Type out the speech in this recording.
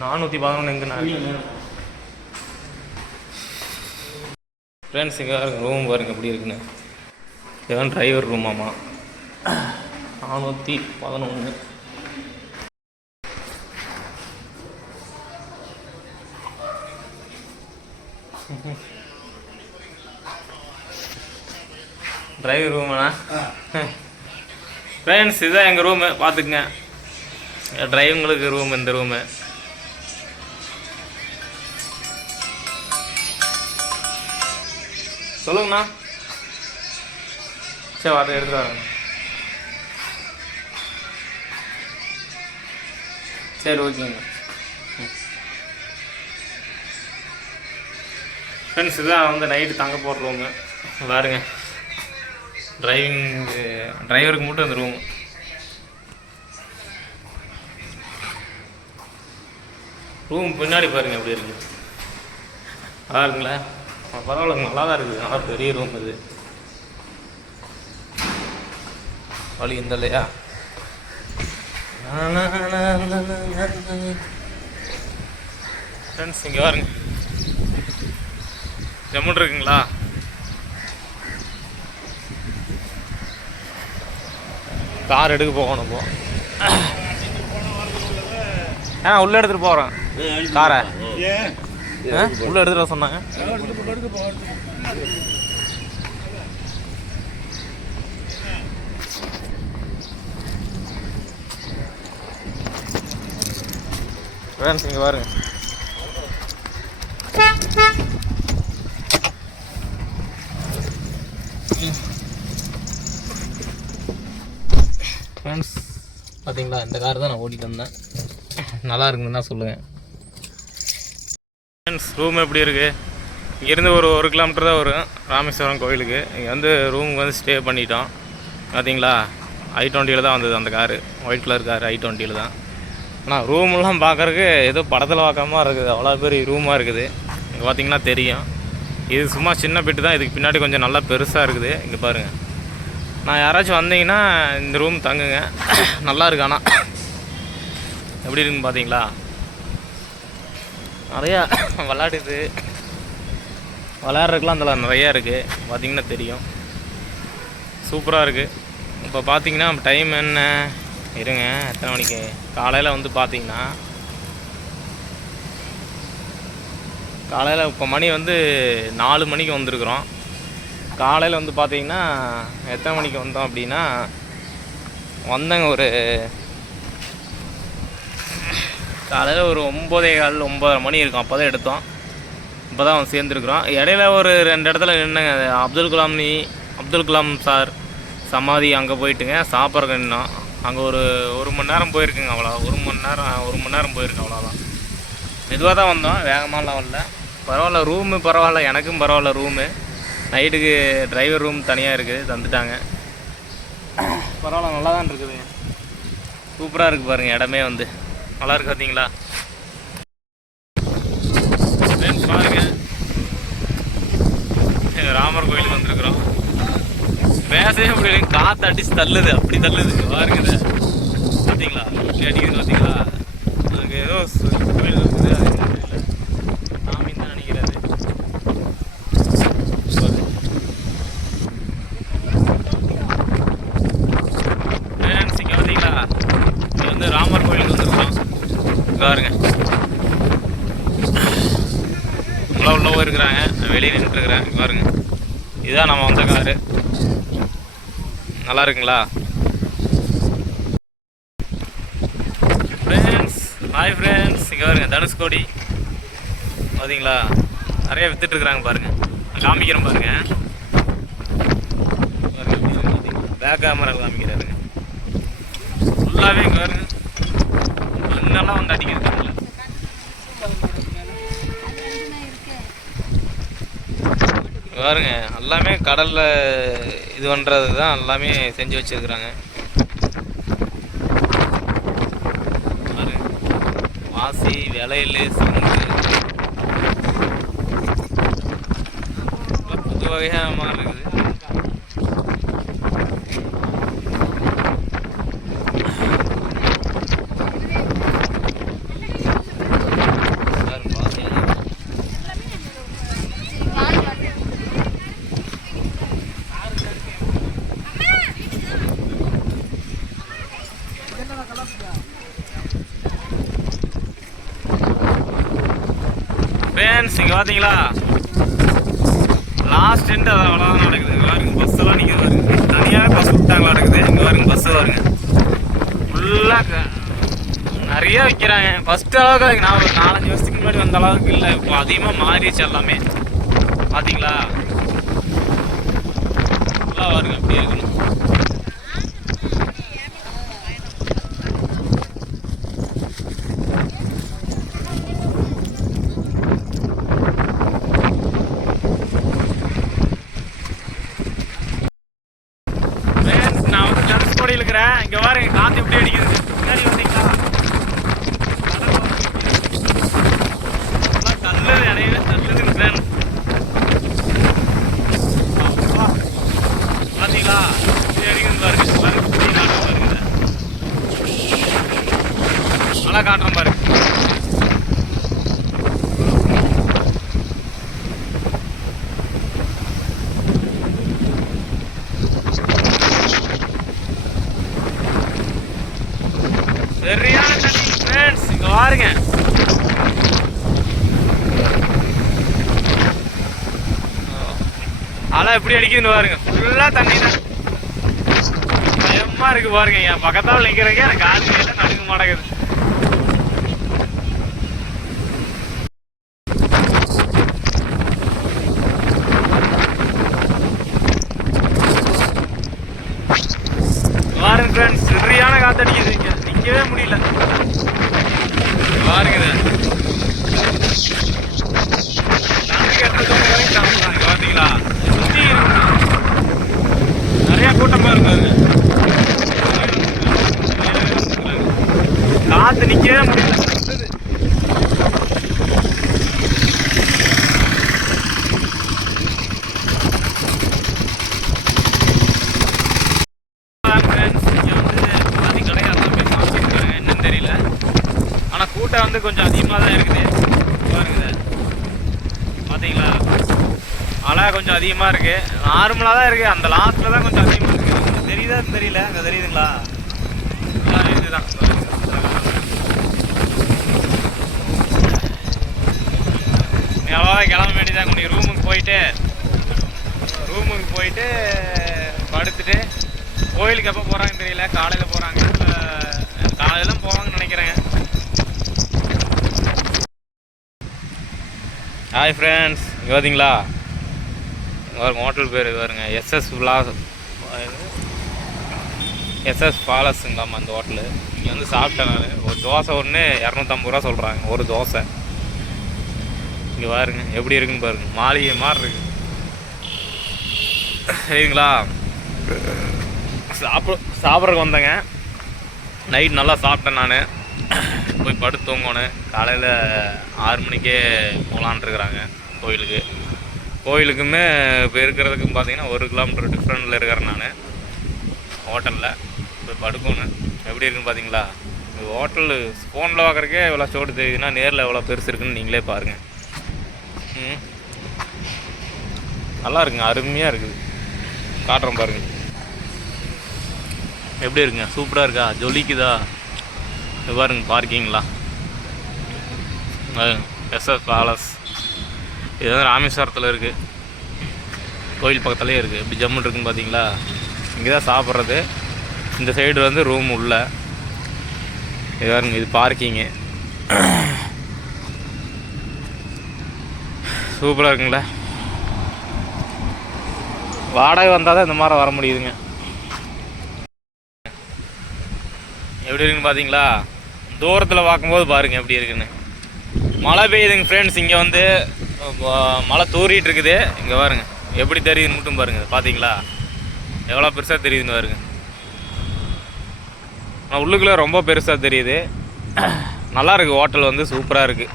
நானூற்றி பதினொன்று எங்கண்ணா ஃப்ரெண்ட்ஸ் இங்கே ரூம் பாருங்க எப்படி இருக்குன்னு. இதான் டிரைவர் ரூமாமா நானூற்றி பதினொன்று டிரைவர் ரூமாண்ணா ஃப்ரெண்ட்ஸ் இதுதான் எங்கள் ரூமு பார்த்துக்குங்க. டிரைவங்களுக்கு ரூம் இந்த ரூமு சொல்லுங்கண்ணா. சரி வர எடுத்து வரேங்க சரி ஓகேங்க. ஃப்ரெண்ட்ஸ் இதுதான் வந்து நைட்டு தங்க போடுறவங்க பாருங்க. டிரைவிங் டிரைவருக்கு மட்டும் அந்த ரூம் ரூம் பின்னாடி பாருங்க எப்படி இருக்கு. நல்லா இருக்குங்களா? ஆ, பரவாயில்லைங்க நல்லா தான் இருக்குது. நல்லா பெரிய ரூம் இது. வழி இந்த இல்லையா ஃப்ரெண்ட்ஸ் இங்கே பாருங்க ஜம்முன் இருக்குங்களா? கார் எடுக்க போகணும் இப்போ ஆ உள்ளே எடுத்துகிட்டு போகிறேன் காரை. உள்ளே எடுத்துகிட்டு சொன்னாங்க. ஃப்ரெண்ட்ஸ் இங்கே பாருங்க. ஃப்ரெண்ட்ஸ் பார்த்தீங்களா இந்த கார் தான் நான் ஓட்டிகிட்டு வந்தேன். நல்லா இருக்குதுன்னா சொல்லுங்கள் ஃப்ரெண்ட்ஸ் ரூம் எப்படி இருக்குது இங்கேருந்து ஒரு ஒரு கிலோமீட்டர் தான் வரும். ராமேஸ்வரம் கோயிலுக்கு. இங்கே வந்து ரூமுக்கு வந்து ஸ்டே பண்ணிட்டோம். பார்த்தீங்களா ஐ டுவெண்ட்டியில் தான் வந்தது அந்த car white colour car I டுவெண்ட்டியில் தான். ஆனால் ரூம்லாம் பார்க்கறக்கு ஏதோ படத்தில் பார்க்காம இருக்குது. அவ்வளோ பெரிய ரூமாக இருக்குது. இங்கே பார்த்தீங்கன்னா தெரியும். இது சும்மா சின்ன பிட்டு தான். இதுக்கு பின்னாடி கொஞ்சம் நல்லா பெருசாக இருக்குது. இங்கே பாருங்கள் நான் யாராச்சும் வந்தீங்கன்னா இந்த ரூம் தங்குங்க. நல்லா இருக்கு ஆனால் எப்படி இருக்குன்னு பார்த்தீங்களா நிறையா விளாடுது விளையாடுறதுக்குலாம் அதில் நிறையா இருக்குது பார்த்திங்கன்னா தெரியும். சூப்பராக இருக்குது இப்போ பார்த்திங்கன்னா டைம் என்ன? இருங்க எத்தனை மணிக்கு? காலையில் வந்து பார்த்திங்கன்னா காலையில் இப்போ மணி வந்து நாலு மணிக்கு வந்திருக்குறோம். காலையில் வந்து பார்த்தீங்கன்னா எத்தனை மணிக்கு வந்தோம் அப்படின்னா வந்தங்க ஒரு காலையில் ஒரு ஒம்பதே கால் ஒம்பதரை மணி இருக்கும். அப்போ தான் எடுத்தோம். இப்போ தான் அவன் சேர்ந்துருக்குறோம் இடையில ஒரு ரெண்டு இடத்துல நின்னுங்க. அப்துல் கலாம் நீ அப்துல் கலாம் சார் சமாதி அங்கே போயிட்டுங்க. சாப்பிட்றக்கு நின்னோம். அங்கே ஒரு ஒரு மணி நேரம் போயிருக்குங்க அவ்வளோ ஒரு மணி நேரம் ஒரு மணி நேரம் போயிருக்கு அவ்வளோதான் மெதுவாக தான் வந்தோம். வேகமாலாம் வரல. பரவாயில்ல ரூமு பரவாயில்ல. எனக்கும் பரவாயில்ல ரூமு நைட்டுக்கு டிரைவர் ரூம் தனியாக இருக்குது. தந்துட்டாங்க. பரவாயில்ல நல்லா தான் இருக்குதுங்க சூப்பராக இருக்குது பாருங்கள் இடமே வந்து. நல்லா இருக்கு பார்த்தீங்களா பாருங்க. ராமர் கோயிலுக்கு வந்திருக்கிறோம். பேசவே முடியல. காற்று அடிச்சு தள்ளுது. அப்படி தள்ளுது. பாருங்க பார்த்தீங்களா இப்படி அடிக்குது பார்த்தீங்களா அங்கே ஏதோ கோயில் இருக்குது அது என்னன்னு தெரியல சாமின்னு தான் நினைக்கிறாரு ஃப்ரெண்ட்ஸ் இங்கே வந்தீங்களா இங்கே வந்து ராமர் கோயிலுக்கு வந்திருக்கோம் இங்க பாருங்க. உள்ள உள்ள இருக்கிறாங்க வெளியே நின்றுட்டுருக்கிறேன் பாருங்க. இதுதான் நம்ம வந்த காரு. நல்லா இருக்குங்களா? ஃப்ரெண்ட்ஸ் ஹாய் ஃப்ரெண்ட்ஸ் இங்கே பாருங்க தனுஷ்கோடி. பார்த்தீங்களா நிறைய வித்துட்ருக்குறாங்க பாருங்கள் காமிக்கிறேன் பாருங்க. பேக் கேமரா காமிக்கிறாருங்க ஃபுல்லாகவே இங்கே பாருங்கள் முன்னெல்லாம் வந்து அடிக்கிறது பாருங்க எல்லாமே கடலில் இது பண்ணுறது தான் எல்லாமே செஞ்சு வச்சிருக்கிறாங்க. பாருங்க. வாசி விலையில் சங்கு. புது வகையாக மாறுது இருக்குது ஃப்ரெண்ட்ஸ் இங்கே பார்த்தீங்களா லாஸ்ட் எண்டு அது அவ்வளோதான் நடக்குது. இங்கே பாருங்க பஸ்ஸெல்லாம் நிற்க வருங்க தனியாக பஸ் விட்டாங்களா நடக்குது. இங்கே பாருங்க பஸ்ஸு வருங்க ஃபுல்லாக நிறைய விற்கிறாங்க ஃபர்ஸ்ட் அளவுக்கு நான் ஒரு நாலஞ்சு வருஷத்துக்கு முன்னாடி வந்த அளவுக்கு இல்லை. இப்போ அதிகமாக மாறிடுச்சு எல்லாமே. பார்த்தீங்களா ஃபுல்லாக வருங்க அப்படியே இருக்கணும் Friends, நான் வந்து தனுஷ்கோடியில் இருக்கிறேன் இங்கே பாருங்க காற்று எப்படி அடிக்குது முன்னாடி வந்தீங்களா நல்லா தள்ளுது இடையில தள்ளுதுங்க friends. அப்பா. எப்படி பாருங்க பாருங்க நல்லா காட்டுறேன் பாருங்க சரியான தண்ணி ஃப்ரெண்ட்ஸ் பாருங்க அலை எப்படி அடிக்குதுன்னு பாருங்க. ஃபுல்லா தண்ணி தான் பயமா இருக்கு பாருங்க என் பக்கத்தால் நிற்கிறக்கே எனக்கு காது கையில மாட்டேங்குது பாருங்க ஃப்ரெண்ட்ஸ் சரியான காத்தடிக்குது இங்க நிக்கவே முடியல பாருங்க இதை. நான்கு கட்டுறதுக்கு வரைக்கும் சாப்பிடலாம். இங்க பாத்தீங்களா சுத்தி இருக்கு. நிறைய கூட்டமா இருக்கு பாருங்க. காத்து நிக்கவே முடியல ஃப்ரெண்ட்ஸ் இங்கே வந்து பாதி கடை எல்லாமே சாப்பிட்டுருக்காங்க என்னன்னு தெரியல ஆனால் கூட்டம் வந்து கொஞ்சம் அதிகமாக தான் இருக்குது. பாருங்க. பார்த்தீங்களா அலை கொஞ்சம் அதிகமாக இருக்குது நார்மலாக தான் இருக்குது அந்த லாஸ்ட்டில் தான் கொஞ்சம் அதிகமாக இருக்குது உங்களுக்கு தெரியுதா தெரியல? அங்கே தெரியுதுங்களா? ஆ, இதுதான் எவ்வளோதான் கிளம்ப வேண்டியதாக கொஞ்சம் ரூமுக்கு போயிட்டு ரூமுக்கு போயிட்டு படுத்துட்டு கோயிலுக்கு எப்போ போகிறாங்கன்னு தெரியல. காலையில் போகிறாங்க காலையில் தான் போவாங்கன்னு நினைக்கிறேங்க ஹாய் ஃப்ரெண்ட்ஸ் இங்கே பார்த்தீங்களா இங்கே பாருங்க ஹோட்டல் பேர் இது பாருங்க. எஸ்எஸ் விலாஸ் எஸ்எஸ் பாலஸுங்களாம் அந்த ஹோட்டலு இங்கே வந்து சாப்பிட்டேன் நான். ஒரு தோசை ஒன்று இரநூத்தம்பது ரூபா சொல்கிறாங்க ஒரு தோசை. இங்கே பாருங்க எப்படி இருக்குன்னு பாருங்க. மாளிகை மாதிரி இருக்கு. சரிங்களா? சாப்பிட சாப்பிட்றதுக்கு வந்தேங்க. நைட் நல்லா சாப்பிட்டேன் நான். போய் படுத்து தூங்கணும் காலையில் ஆறு மணிக்கே போகலான்ட்ருக்குறாங்க கோயிலுக்கு. கோயிலுக்குமே இப்போ இருக்கிறதுக்கும் பார்த்தீங்கன்னா ஒரு கிலோமீட்டர் டிஃப்ரெண்ட்டில் இருக்கிறேன் நான். ஹோட்டலில் போய் படுக்கணும். எப்படி இருக்குன்னு பார்த்தீங்களா ஹோட்டலு ஃபோனில் பார்க்குறக்கே எவ்வளோ சோடு தெரியுதுன்னா நேரில் எவ்வளோ பெருசு இருக்குன்னு நீங்களே பாருங்கள் நல்லா இருக்குங்க அருமையாக இருக்குது. காட்டுறேன் பாருங்கள் எப்படி இருக்குங்க? சூப்பராக இருக்கா? ஜொலிக்குதா? பாருங்க பார்க்கிங்களா எஸ்எஸ் பேலஸ் இது வந்து ராமேஸ்வரத்தில் இருக்குது கோயில் பக்கத்துலேயே இருக்குது இப்படி ஜம்மு இருக்குன்னு பார்த்தீங்களா இங்கே தான் சாப்பிட்றது. இந்த சைடு வந்து ரூம் உள்ள. இது பாருங்க இது பார்க்கிங்கு சூப்பராக இருக்குங்களா. வாடகை வந்தால் தான் இந்த மாதிரி வர முடியுதுங்க. எப்படி இருக்குன்னு பார்த்தீங்களா தூரத்தில் பார்க்கும்போது பாருங்கள் எப்படி இருக்குன்னு. மழை பெய்யுதுங்க ஃப்ரெண்ட்ஸ் இங்கே வந்து மழை தூரிட்டு இருக்குது. இங்கே பாருங்க எப்படி தெரியுதுன்னு மட்டும் பாருங்கள் பார்த்தீங்களா? எவ்வளோ பெருசாக தெரியுதுன்னு பாருங்க. ஆனால் உள்ளுக்குள்ளே ரொம்ப பெருசாக தெரியுது. நல்லா இருக்குது ஹோட்டல் வந்து சூப்பராக இருக்குது